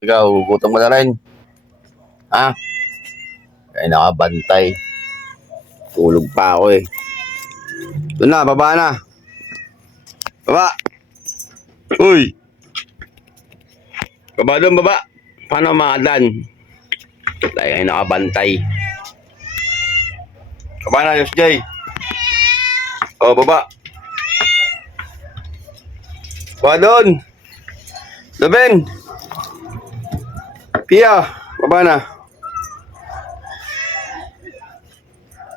Ikaw, gutom ka na rin. Ha? Kaya nakabantay. Tulog pa ako eh. Doon na, baba na. Baba. Uy. Baba doon, baba. Paano maadan? Tayo ay nakabantay. Baba na, Yos Jay. Oh, baba. Baba doon. Ruben. Pia, baba na.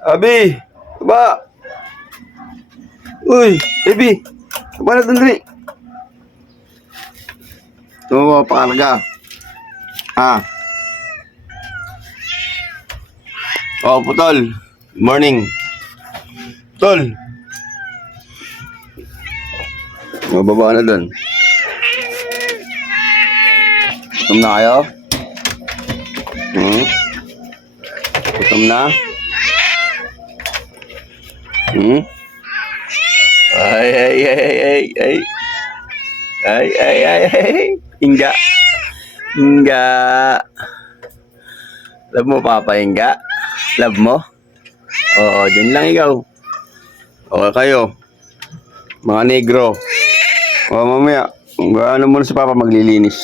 Abi, baba. Uy, baby. Baba na dali. Mo pakarga. Ah. Oh, putol. Morning. Putol. Mababa na doon. Gutom na kayo? Hmm? Gutom na? Hmm? Ay, ay, ay, ay, ay. Ay, ay, ay, ay. Hinga. Hinga. Love mo, Papa, hinga? Love mo? Oo, dyan lang ikaw. Okay kayo. Mga negro. O, mamaya. Ano muna si Papa maglilinis.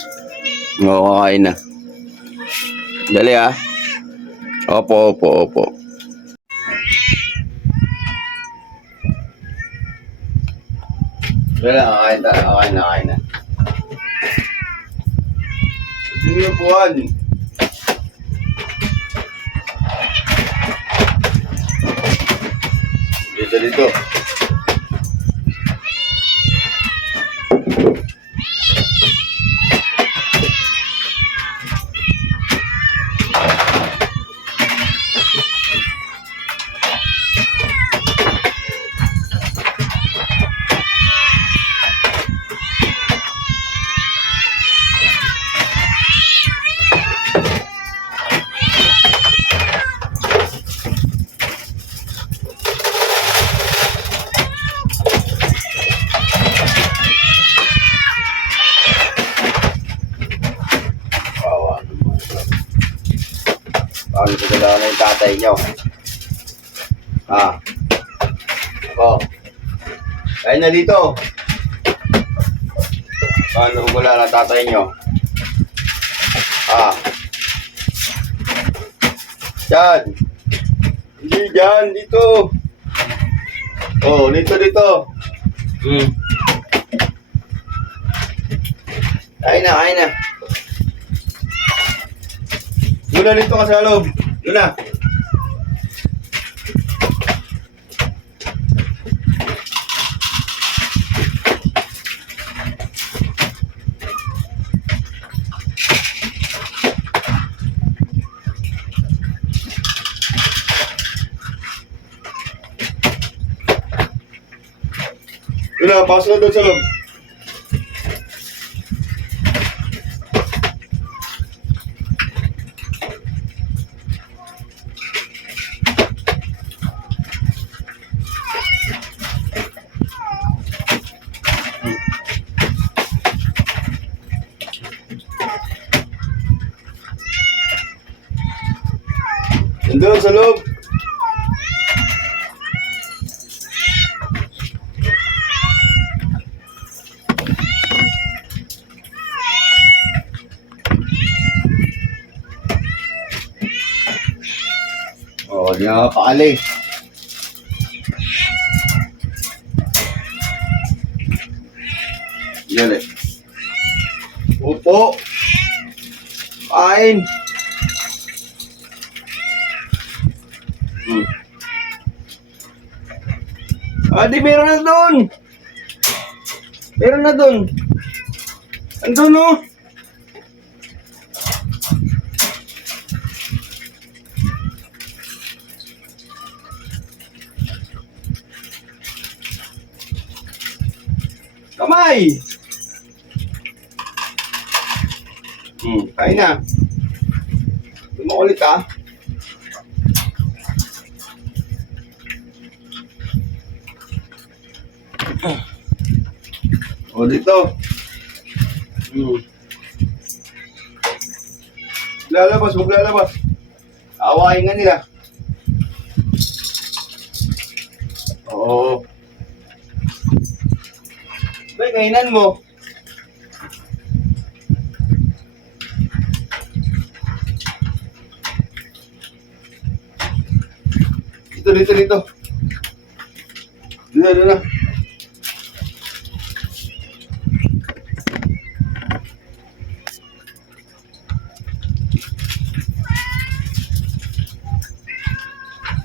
Oo, kakain na. Dali ah. Opo, opo, opo. Dali, kakain na, kakain na, kakain na. Sige yung puwan. Dito, dito. Paano ko dala na yung tatay niyo? Ah. Ako. Kaya na dito. Paano ko wala na tatay niyo? Ah. Diyan. Hindi dyan. Dito. Oh, dito, dito. Hmm. Kain na, kain na. Muna dito ka sa loob. Doon na. Doon na, pasok na doon sa loob. Doon sa loob. Oo, di nga pakali. Yan eh. Upo. Kain. Hmm. Ah, di meron na doon. Meron na doon. Andun no. Kamay! Hmm, kain na. Tumukulit ah. O dito. Hmm. Lalabas, maglalabas. Awayin nga nila. Oo. Bay, kainan mo. Dito, dito, dito. Dito, dito na.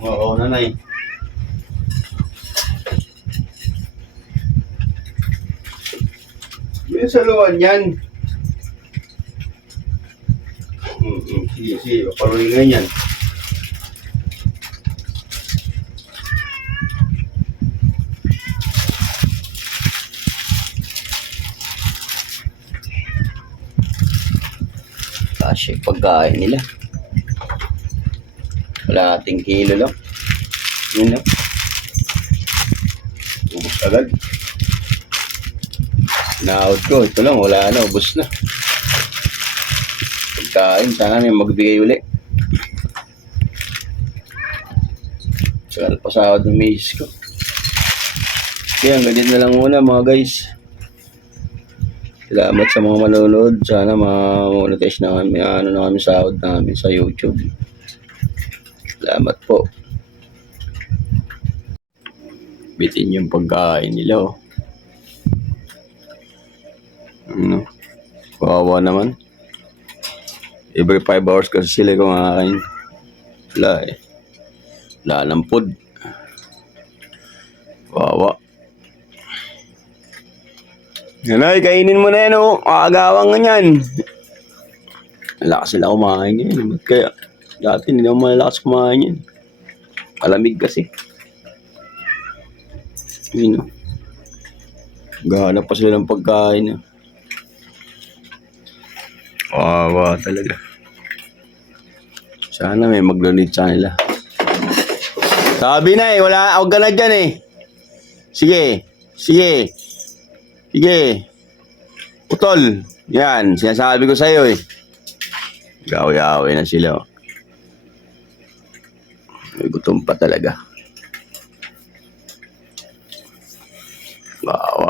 Oo, nanay. Yung sa luwan yan. Hmm, hmm. Sige, sige. Papalulingan yan. Kasi pagkain nila. Wala ating kilo lang. Yun lang. Ubus agad. Na-out ko. Ito lang. Wala na. Ubus na. Pagkain. Sana may magbigay uli. Saan pasahod ng misis ko. Kaya ganyan na lang muna mga guys. Salamat sa mga manonood. Sana ma-monetize na kami. Ano na kami sahod namin sa YouTube. Salamat po. Bitin yung pagkain nila oh. Ano? Kawawa naman. Every 5 hours kasi sila kumakain. Wala eh. Wala ng food. Kawawa. Nanay, kainin mo na yan oh. Makagawang nga yan. Malakas sila kumain ngayon. Ba't kaya? Dati hindi naman malakas kumain yan. Malamig kasi. Yun oh. Gahanap pa sila ng pagkain. Wawa talaga. Sana may mag-donate sa kanila. Sabi na eh, wala, huwag ka na dyan eh. Sige, sige. Sige. Putol. Yan, sinasabi ko sa'yo eh. Gawi-away na sila. Oh. May gutom pa talaga. Wow.